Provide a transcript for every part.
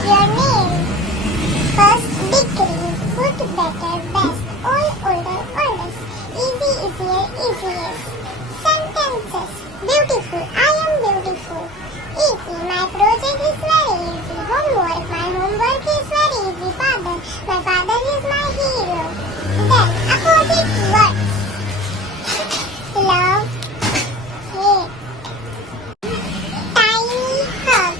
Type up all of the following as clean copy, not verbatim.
Write your name. First degree, good, better, best, old, older, oldest, easy, easier, easiest. Sentences. Beautiful, I am beautiful. Easy, my project is very easy. Homework, my homework is very easy. Father, my father is my hero. Then, opposite words. Love, hate. Tiny hug.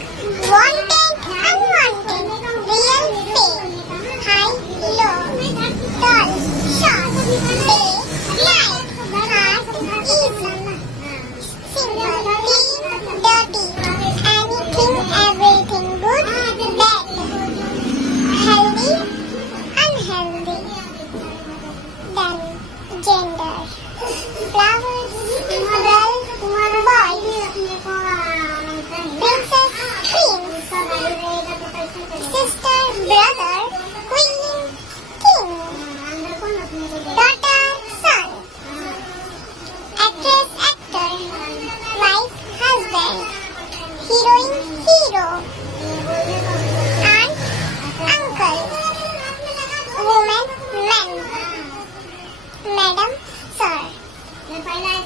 Wanted, unwanted. Real, fake. High, low. Tall, short. Day, night. Hard, easy. Simple, clean, dirty. Anything, everything. Good, bad. Healthy, unhealthy. Then, gender. Flowers, girl, boy. Princess, queen. Sister, brother, queen, king. Daughter, son. Actress, actor. Wife, husband. Heroine, hero. Aunt, uncle. Woman, man. Madam, sir.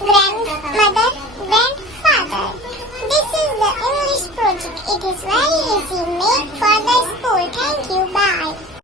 Grandmother, grandfather. This is the English project. It is very easy. Make for the school. Thank you. Bye.